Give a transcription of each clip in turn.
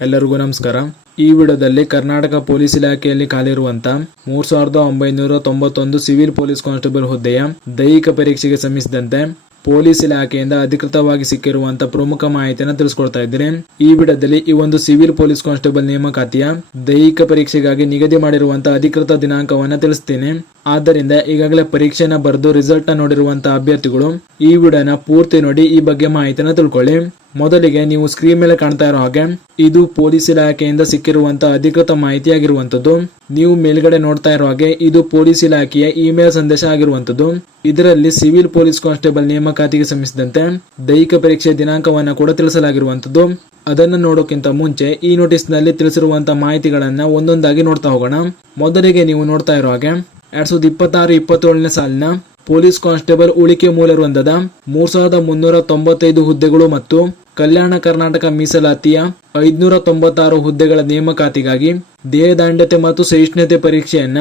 ಎಲ್ಲರಿಗೂ ನಮಸ್ಕಾರ. ಈ ವಿಡಿಯೋದಲ್ಲಿ ಕರ್ನಾಟಕ ಪೊಲೀಸ್ ಇಲಾಖೆಯಲ್ಲಿ ಖಾಲಿರುವಂತ 3991 ಸಿವಿಲ್ ಪೊಲೀಸ್ ಕಾನ್ಸ್ಟೇಬಲ್ ಹುದ್ದೆಯ ದೈಹಿಕ ಪರೀಕ್ಷೆಗೆ ಸಂಬಂಧಿಸಿದಂತೆ ಪೊಲೀಸ್ ಇಲಾಖೆಯಿಂದ ಅಧಿಕೃತವಾಗಿ ಸಿಕ್ಕಿರುವಂತಹ ಪ್ರಮುಖ ಮಾಹಿತಿಯನ್ನು ತಿಳಿಸ್ಕೊಡ್ತಾ ಇದ್ದೀನಿ. ಈ ವಿಡಿಯೋದಲ್ಲಿ ಈ ಒಂದು ಸಿವಿಲ್ ಪೊಲೀಸ್ ಕಾನ್ಸ್ಟೇಬಲ್ ನೇಮಕಾತಿಯ ದೈಹಿಕ ಪರೀಕ್ಷೆಗಾಗಿ ನಿಗದಿ ಮಾಡಿರುವಂತಹ ಅಧಿಕೃತ ದಿನಾಂಕವನ್ನ ತಿಳಿಸ್ತೀನಿ. ಆದ್ದರಿಂದ ಈಗಾಗಲೇ ಪರೀಕ್ಷೆನ ಬರೆದು ರಿಸಲ್ಟ್ ನ ನೋಡಿರುವಂತಹ ಅಭ್ಯರ್ಥಿಗಳು ಈ ವಿಡಿಯೋನ ಪೂರ್ತಿ ನೋಡಿ ಈ ಬಗ್ಗೆ ಮಾಹಿತಿಯನ್ನು ತಿಳ್ಕೊಳ್ಳಿ. ಮೊದಲಿಗೆ ನೀವು ಸ್ಕ್ರೀನ್ ಮೇಲೆ ಕಾಣ್ತಾ ಇರೋ ಹಾಗೆ ಇದು ಪೊಲೀಸ್ ಇಲಾಖೆಯಿಂದ ಸಿಕ್ಕಿರುವಂತಹ ಅಧಿಕೃತ ಮಾಹಿತಿಯಾಗಿರುವಂತದ್ದು. ನೀವು ಮೇಲ್ಗಡೆ ನೋಡ್ತಾ ಇರೋ ಹಾಗೆ ಇದು ಪೊಲೀಸ್ ಇಲಾಖೆಯ ಇಮೇಲ್ ಸಂದೇಶ ಆಗಿರುವಂತದ್ದು. ಇದರಲ್ಲಿ ಸಿವಿಲ್ ಪೊಲೀಸ್ ಕಾನ್ಸ್ಟೇಬಲ್ ನೇಮಕಾತಿಗೆ ಸಂಬಂಧಿಸಿದಂತೆ ದೈಹಿಕ ಪರೀಕ್ಷೆ ದಿನಾಂಕವನ್ನ ಕೂಡ ತಿಳಿಸಲಾಗಿರುವಂತದ್ದು. ಅದನ್ನು ನೋಡೋಕ್ಕಿಂತ ಮುಂಚೆ ಈ ನೋಟಿಸ್ ನಲ್ಲಿ ತಿಳಿಸಿರುವಂತಹ ಮಾಹಿತಿಗಳನ್ನ ಒಂದೊಂದಾಗಿ ನೋಡ್ತಾ ಹೋಗೋಣ. ಮೊದಲಿಗೆ ನೀವು ನೋಡ್ತಾ ಇರೋ ಹಾಗೆ 2026-27ನೇ ಸಾಲಿನ ಪೊಲೀಸ್ ಕಾನ್ಸ್ಟೇಬಲ್ ಉಳಿಕೆ ಮೂಲ ವೃಂದದ 3395 ಹುದ್ದೆಗಳು ಮತ್ತು ಕಲ್ಯಾಣ ಕರ್ನಾಟಕ ಮೀಸಲಾತಿಯ 596 ಹುದ್ದೆಗಳ ನೇಮಕಾತಿಗಾಗಿ ದೇಹದಾಂಡ್ಯತೆ ಮತ್ತು ಸಹಿಷ್ಣುತೆ ಪರೀಕ್ಷೆಯನ್ನ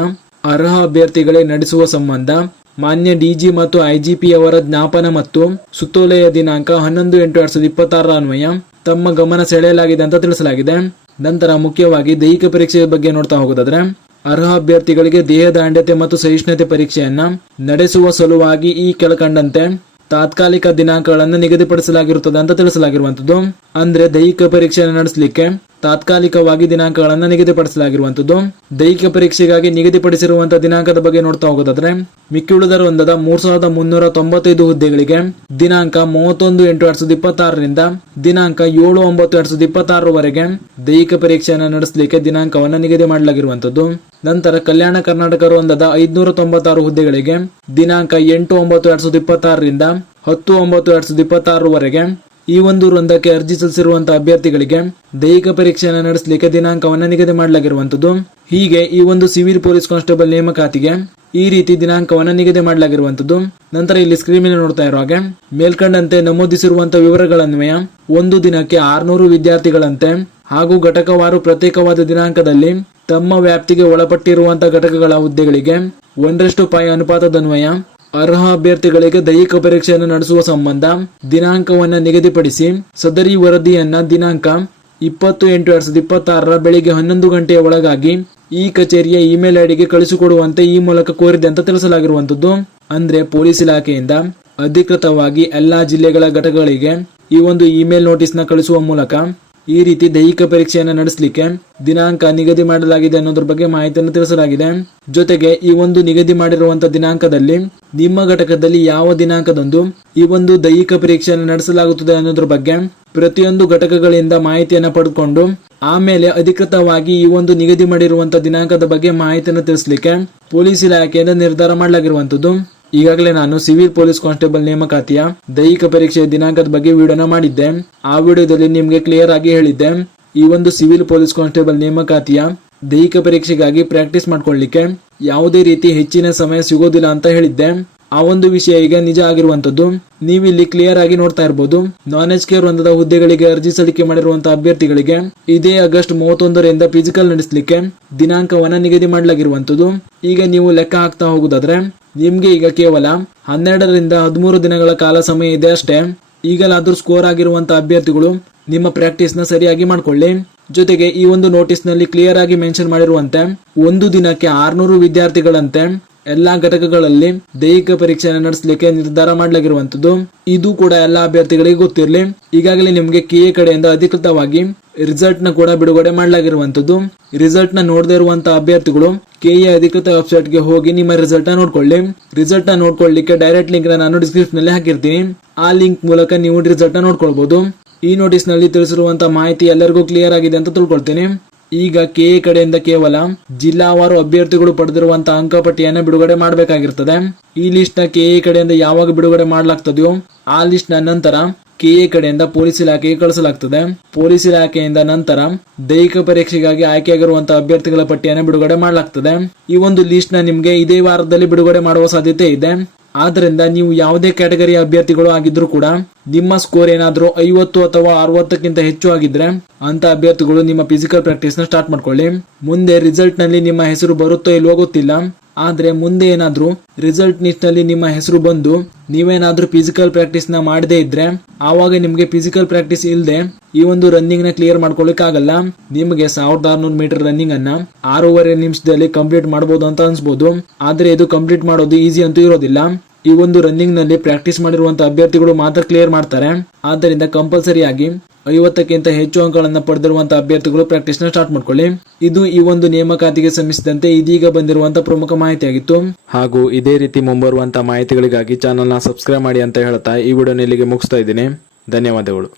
ಅರ್ಹ ಅಭ್ಯರ್ಥಿಗಳೇ ನಡೆಸುವ ಸಂಬಂಧ ಮಾನ್ಯ ಡಿಜಿ ಮತ್ತು ಐಜಿಪಿ ಅವರ ಜ್ಞಾಪನ ಮತ್ತು ಸುತ್ತೋಲೆಯ ದಿನಾಂಕ 11/8/2026 ಅನ್ವಯ ತಮ್ಮ ಗಮನ ಸೆಳೆಯಲಾಗಿದೆ ಅಂತ ತಿಳಿಸಲಾಗಿದೆ. ನಂತರ ಮುಖ್ಯವಾಗಿ ದೈಹಿಕ ಪರೀಕ್ಷೆಯ ಬಗ್ಗೆ ನೋಡ್ತಾ ಹೋಗೋದಾದ್ರೆ ಅರ್ಹ ಅಭ್ಯರ್ಥಿಗಳಿಗೆ ದೇಹದಾಂಡ್ಯತೆ ಮತ್ತು ಸಹಿಷ್ಣುತೆ ಪರೀಕ್ಷೆಯನ್ನ ನಡೆಸುವ ಸಲುವಾಗಿ ಈ ಕೆಳಕಂಡಂತೆ ತಾತ್ಕಾಲಿಕ ದಿನಾಂಕಗಳನ್ನು ನಿಗದಿಪಡಿಸಲಾಗಿರುತ್ತದೆ ಅಂತ ತಿಳಿಸಲಾಗಿರುವಂತದ್ದು. ಅಂದ್ರೆ ದೈಹಿಕ ಪರೀಕ್ಷೆಯನ್ನು ನಡೆಸಲಿಕ್ಕೆ ತಾತ್ಕಾಲಿಕವಾಗಿ ದಿನಾಂಕಗಳನ್ನು ನಿಗದಿಪಡಿಸಲಾಗಿರುವಂತದ್ದು. ದೈಹಿಕ ಪರೀಕ್ಷೆಗಾಗಿ ನಿಗದಿಪಡಿಸಿರುವಂತಹ ದಿನಾಂಕದ ಬಗ್ಗೆ ನೋಡ್ತಾ ಹೋಗೋದಾದ್ರೆ ಮಿಕ್ಕಿ ಉಳಿದ ವೃಂದದ 3395 ಹುದ್ದೆಗಳಿಗೆ ದಿನಾಂಕ 31/8/2026ರಿಂದ ದಿನಾಂಕ 7/9/2026 ದೈಹಿಕ ಪರೀಕ್ಷೆಯನ್ನು ನಡೆಸಲಿಕ್ಕೆ ದಿನಾಂಕವನ್ನು ನಿಗದಿ ಮಾಡಲಾಗಿರುವಂತದ್ದು. ನಂತರ ಕಲ್ಯಾಣ ಕರ್ನಾಟಕ ವೃಂದದ 596 ಹುದ್ದೆಗಳಿಗೆ ದಿನಾಂಕ 8/9/2026ರಿಂದ 10/9/2026 ಈ ಒಂದು ವೃಂದಕ್ಕೆ ಅರ್ಜಿ ಸಲ್ಲಿಸಿರುವಂತಹ ಅಭ್ಯರ್ಥಿಗಳಿಗೆ ದೈಹಿಕ ಪರೀಕ್ಷೆಯನ್ನು ನಡೆಸಲಿಕ್ಕೆ ದಿನಾಂಕವನ್ನು ನಿಗದಿ ಮಾಡಲಾಗಿರುವಂತದ್ದು. ಹೀಗೆ ಈ ಒಂದು ಸಿವಿಲ್ ಪೊಲೀಸ್ ಕಾನ್ಸ್ಟೇಬಲ್ ನೇಮಕಾತಿಗೆ ಈ ರೀತಿ ದಿನಾಂಕವನ್ನು ನಿಗದಿ ಮಾಡಲಾಗಿರುವಂತದ್ದು. ನಂತರ ಇಲ್ಲಿ ಸ್ಕ್ರೀನ್ ಮೇಲೆ ನೋಡ್ತಾ ಇರೋ ಹಾಗೆ ಮೇಲ್ಕಂಡಂತೆ ನಮೂದಿಸಿರುವಂತಹ ವಿವರಗಳನ್ವಯ ಒಂದು ದಿನಕ್ಕೆ 600 ವಿದ್ಯಾರ್ಥಿಗಳಂತೆ ಹಾಗೂ ಘಟಕವಾರು ಪ್ರತ್ಯೇಕವಾದ ದಿನಾಂಕದಲ್ಲಿ ತಮ್ಮ ವ್ಯಾಪ್ತಿಗೆ ಒಳಪಟ್ಟಿರುವಂತಹ ಘಟಕಗಳ ಹುದ್ದೆಗಳಿಗೆ 1:5 ಅನುಪಾತದನ್ವಯ ಅರ್ಹ ಅಭ್ಯರ್ಥಿಗಳಿಗೆ ದೈಹಿಕ ಪರೀಕ್ಷೆಯನ್ನು ನಡೆಸುವ ಸಂಬಂಧ ದಿನಾಂಕವನ್ನು ನಿಗದಿಪಡಿಸಿ ಸದರಿ ವರದಿಯನ್ನ ದಿನಾಂಕ 20/8/2026 ಬೆಳಿಗ್ಗೆ 11 ಗಂಟೆಯ ಒಳಗಾಗಿ ಈ ಕಚೇರಿಯ ಇಮೇಲ್ ಐಡಿಗೆ ಕಳಿಸಿಕೊಡುವಂತೆ ಈ ಮೂಲಕ ಕೋರಿದೆ ಅಂತ ತಿಳಿಸಲಾಗಿರುವಂತದ್ದು. ಅಂದ್ರೆ ಪೊಲೀಸ್ ಇಲಾಖೆಯಿಂದ ಅಧಿಕೃತವಾಗಿ ಎಲ್ಲಾ ಜಿಲ್ಲೆಗಳ ಘಟಕಗಳಿಗೆ ಈ ಒಂದು ಇಮೇಲ್ ನೋಟಿಸ್ ನ ಕಳಿಸುವ ಮೂಲಕ ಈ ರೀತಿ ದೈಹಿಕ ಪರೀಕ್ಷೆಯನ್ನು ನಡೆಸಲಿಕ್ಕೆ ದಿನಾಂಕ ನಿಗದಿ ಮಾಡಲಾಗಿದೆ ಅನ್ನೋದ್ರ ಬಗ್ಗೆ ಮಾಹಿತಿಯನ್ನು ತಿಳಿಸಲಾಗಿದೆ. ಜೊತೆಗೆ ಈ ಒಂದು ನಿಗದಿ ಮಾಡಿರುವಂತಹ ದಿನಾಂಕದಲ್ಲಿ ನಿಮ್ಮ ಘಟಕದಲ್ಲಿ ಯಾವ ದಿನಾಂಕದಂದು ಈ ಒಂದು ದೈಹಿಕ ಪರೀಕ್ಷೆಯನ್ನು ನಡೆಸಲಾಗುತ್ತದೆ ಅನ್ನೋದ್ರ ಬಗ್ಗೆ ಪ್ರತಿಯೊಂದು ಘಟಕಗಳಿಂದ ಮಾಹಿತಿಯನ್ನು ಪಡೆದುಕೊಂಡು ಆಮೇಲೆ ಅಧಿಕೃತವಾಗಿ ಈ ಒಂದು ನಿಗದಿ ಮಾಡಿರುವಂತಹ ದಿನಾಂಕದ ಬಗ್ಗೆ ಮಾಹಿತಿಯನ್ನು ತಿಳಿಸಲಿಕ್ಕೆ ಪೊಲೀಸ್ ಇಲಾಖೆಯಿಂದ ನಿರ್ಧಾರ ಮಾಡಲಾಗಿರುವಂತದ್ದು. ಈಗಾಗಲೇ ನಾನು ಸಿವಿಲ್ ಪೊಲೀಸ್ ಕಾನ್ಸ್ಟೇಬಲ್ ನೇಮಕಾತಿಯ ದೈಹಿಕ ಪರೀಕ್ಷೆಯ ದಿನಾಂಕದ ಬಗ್ಗೆ ವಿಡಿಯೋನ ಮಾಡಿದ್ದೆ. ಆ ವಿಡಿಯೋದಲ್ಲಿ ನಿಮ್ಗೆ ಕ್ಲಿಯರ್ ಆಗಿ ಹೇಳಿದ್ದೆ ಈ ಒಂದು ಸಿವಿಲ್ ಪೊಲೀಸ್ ಕಾನ್ಸ್ಟೇಬಲ್ ನೇಮಕಾತಿಯ ದೈಹಿಕ ಪರೀಕ್ಷೆಗಾಗಿ ಪ್ರಾಕ್ಟೀಸ್ ಮಾಡ್ಕೊಳ್ಳಿಕ್ಕೆ ಯಾವುದೇ ರೀತಿ ಹೆಚ್ಚಿನ ಸಮಯ ಸಿಗೋದಿಲ್ಲ ಅಂತ ಹೇಳಿದ್ದೆ. ಆ ಒಂದು ವಿಷಯ ಈಗ ನಿಜ ಆಗಿರುವಂತದ್ದು. ನೀವಿಲ್ಲಿ ಕ್ಲಿಯರ್ ಆಗಿ ನೋಡ್ತಾ ಇರಬಹುದು. ನಾನ್-HK ವೃಂದದ ಹುದ್ದೆಗಳಿಗೆ ಅರ್ಜಿ ಸಲ್ಲಿಕೆ ಮಾಡಿರುವಂತಹ ಅಭ್ಯರ್ಥಿಗಳಿಗೆ ಇದೇ ಆಗಸ್ಟ್ 31ರಿಂದ ಫಿಸಿಕಲ್ ನಡೆಸಲಿಕ್ಕೆ ದಿನಾಂಕವನ್ನ ನಿಗದಿ ಮಾಡಲಾಗಿರುವಂತದ್ದು. ಈಗ ನೀವು ಲೆಕ್ಕ ಹಾಕ್ತಾ ಹೋಗುದಾದ್ರೆ ನಿಮ್ಗೆ ಈಗ ಕೇವಲ 12ರಿಂದ 13 ದಿನಗಳ ಕಾಲ ಸಮಯ ಇದೆ ಅಷ್ಟೇ. ಈಗಲಾದ್ರೂ ಸ್ಕೋರ್ ಆಗಿರುವಂತಹ ಅಭ್ಯರ್ಥಿಗಳು ನಿಮ್ಮ ಪ್ರಾಕ್ಟೀಸ್ ನ ಸರಿಯಾಗಿ ಮಾಡ್ಕೊಳ್ಳಿ. ಜೊತೆಗೆ ಈ ಒಂದು ನೋಟಿಸ್ ನಲ್ಲಿ ಕ್ಲಿಯರ್ ಆಗಿ ಮೆನ್ಷನ್ ಮಾಡಿರುವಂತೆ ಒಂದು ದಿನಕ್ಕೆ 600 ವಿದ್ಯಾರ್ಥಿಗಳಂತೆ ಎಲ್ಲಾ ಘಟಕಗಳಲ್ಲಿ ದೈಹಿಕ ಪರೀಕ್ಷೆಯನ್ನು ನಡೆಸಲಿಕ್ಕೆ ನಿರ್ಧಾರ ಮಾಡಲಾಗಿರುವಂತದ್ದು. ಇದು ಕೂಡ ಎಲ್ಲಾ ಅಭ್ಯರ್ಥಿಗಳಿಗೆ ಗೊತ್ತಿರಲಿ. ಈಗಾಗಲೇ ನಿಮ್ಗೆ KA ಕಡೆಯಿಂದ ಅಧಿಕೃತವಾಗಿ ರಿಸಲ್ಟ್ ನ ಕೂಡ ಬಿಡುಗಡೆ ಮಾಡಲಾಗಿರುವಂತದ್ದು. ರಿಸಲ್ಟ್ ನ ನೋಡದೇ ಇರುವಂತಹ ಅಭ್ಯರ್ಥಿಗಳು KA ಅಧಿಕೃತ ವೆಬ್ಸೈಟ್ ಗೆ ಹೋಗಿ ನಿಮ್ಮ ರಿಸಲ್ಟ್ ನ ನೋಡ್ಕೊಳ್ಳಿ. ರಿಸಲ್ಟ್ ನ ನೋಡ್ಕೊಳ್ಳಿಕ್ಕೆ ಡೈರೆಕ್ಟ್ ಲಿಂಕ್ ನಾನು ಡಿಸ್ಕ್ರಿಪ್ಷನ್ ನಲ್ಲಿ ಹಾಕಿರ್ತೀನಿ. ಆ ಲಿಂಕ್ ಮೂಲಕ ನೀವು ರಿಸಲ್ಟ್ ನ ನೋಡ್ಕೊಳ್ಬಹುದು. ಈ ನೋಟಿಸ್ ನಲ್ಲಿ ತಿಳಿಸಿರುವಂತಹ ಮಾಹಿತಿ ಎಲ್ಲರಿಗೂ ಕ್ಲಿಯರ್ ಆಗಿದೆ ಅಂತ ತಿಳ್ಕೊಳ್ತೀನಿ. ಈಗ KA ಕಡೆಯಿಂದ ಕೇವಲ ಜಿಲ್ಲಾವಾರು ಅಭ್ಯರ್ಥಿಗಳು ಪಡೆದಿರುವಂತಹ ಅಂಕಪಟ್ಟಿಯನ್ನು ಬಿಡುಗಡೆ ಮಾಡಬೇಕಾಗಿರ್ತದೆ. ಈ ಲಿಸ್ಟ್ ನ KA ಕಡೆಯಿಂದ ಯಾವಾಗ ಬಿಡುಗಡೆ ಮಾಡಲಾಗ್ತದೆಯೋ ಆ ಲಿಸ್ಟ್ ನ ನಂತರ KA ಕಡೆಯಿಂದ ಪೊಲೀಸ್ ಇಲಾಖೆಗೆ ಕಳಿಸಲಾಗ್ತದೆ. ಪೊಲೀಸ್ ಇಲಾಖೆಯಿಂದ ನಂತರ ದೈಹಿಕ ಪರೀಕ್ಷೆಗಾಗಿ ಆಯ್ಕೆಯಾಗಿರುವಂತಹ ಅಭ್ಯರ್ಥಿಗಳ ಪಟ್ಟಿಯನ್ನು ಬಿಡುಗಡೆ ಮಾಡಲಾಗ್ತದೆ. ಈ ಒಂದು ಲಿಸ್ಟ್ ನ ನಿಮ್ಗೆ ಇದೇ ವಾರದಲ್ಲಿ ಬಿಡುಗಡೆ ಮಾಡುವ ಸಾಧ್ಯತೆ ಇದೆ. ಆದ್ರಿಂದ ನೀವು ಯಾವುದೇ ಕ್ಯಾಟಗರಿಯ ಅಭ್ಯರ್ಥಿಗಳು ಆಗಿದ್ರು ಕೂಡ ನಿಮ್ಮ ಸ್ಕೋರ್ ಏನಾದ್ರೂ 50 ಅಥವಾ 60ಕ್ಕಿಂತ ಹೆಚ್ಚು ಆಗಿದ್ರೆ ಅಂತ ಅಭ್ಯರ್ಥಿಗಳು ನಿಮ್ಮ ಫಿಸಿಕಲ್ ಪ್ರಾಕ್ಟೀಸ್ ನ ಸ್ಟಾರ್ಟ್ ಮಾಡ್ಕೊಳ್ಳಿ. ಮುಂದೆ ರಿಸಲ್ಟ್ ನಲ್ಲಿ ನಿಮ್ಮ ಹೆಸರು ಬರುತ್ತೋ ಇಲ್ವೋ ಗೊತ್ತಿಲ್ಲ. ಆದ್ರೆ ಮುಂದೆ ಏನಾದ್ರೂ ರಿಸಲ್ಟ್ ಲಿಸ್ಟ್ ನಲ್ಲಿ ನಿಮ್ಮ ಹೆಸರು ಬಂದು ನೀವೇನಾದ್ರೂ ಫಿಸಿಕಲ್ ಪ್ರಾಕ್ಟೀಸ್ ನ ಮಾಡದೇ ಇದ್ರೆ ಆವಾಗ ನಿಮ್ಗೆ ಫಿಸಿಕಲ್ ಪ್ರಾಕ್ಟೀಸ್ ಇಲ್ಲದೆ ಈ ಒಂದು ರನ್ನಿಂಗ್ ನ ಕ್ಲಿಯರ್ ಮಾಡ್ಕೊಳಿಕ್ ಆಗಲ್ಲ. ನಿಮಗೆ 1600 ಮೀಟರ್ ರನ್ನಿಂಗ್ ಅನ್ನ 6.5 ನಿಮಿಷದಲ್ಲಿ ಕಂಪ್ಲೀಟ್ ಮಾಡಬಹುದು ಅಂತ ಅನ್ಸ್ಬೋದು. ಆದ್ರೆ ಇದು ಕಂಪ್ಲೀಟ್ ಮಾಡೋದು ಈಸಿ ಅಂತೂ ಇರೋದಿಲ್ಲ. ಈ ಒಂದು ರನ್ನಿಂಗ್ ನಲ್ಲಿ ಪ್ರಾಕ್ಟೀಸ್ ಮಾಡಿರುವಂತಹ ಅಭ್ಯರ್ಥಿಗಳು ಮಾತ್ರ ಕ್ಲಿಯರ್ ಮಾಡ್ತಾರೆ. ಆದ್ದರಿಂದ ಕಂಪಲ್ಸರಿ ಆಗಿ 50ಕ್ಕಿಂತ ಹೆಚ್ಚು ಅಂಕಗಳನ್ನ ಪಡೆದಿರುವಂತಹ ಅಭ್ಯರ್ಥಿಗಳು ಪ್ರಾಕ್ಟೀಸ್ ನ ಸ್ಟಾರ್ಟ್ ಮಾಡ್ಕೊಳ್ಳಿ. ಇದು ಈ ಒಂದು ನೇಮಕಾತಿಗೆ ಸಂಬಂಧಿಸಿದಂತೆ ಇದೀಗ ಬಂದಿರುವಂತಹ ಪ್ರಮುಖ ಮಾಹಿತಿಯಾಗಿತ್ತು. ಹಾಗೂ ಇದೇ ರೀತಿ ಮುಂಬರುವಂತಹ ಮಾಹಿತಿಗಳಿಗಾಗಿ ಚಾನೆಲ್ ನ ಸಬ್ಸ್ಕ್ರೈಬ್ ಮಾಡಿ ಅಂತ ಹೇಳ್ತಾ ಈ ವಿಡಿಯೋನ ಇಲ್ಲಿಗೆ ಮುಗಿಸ್ತಾ ಇದ್ದೀನಿ. ಧನ್ಯವಾದಗಳು.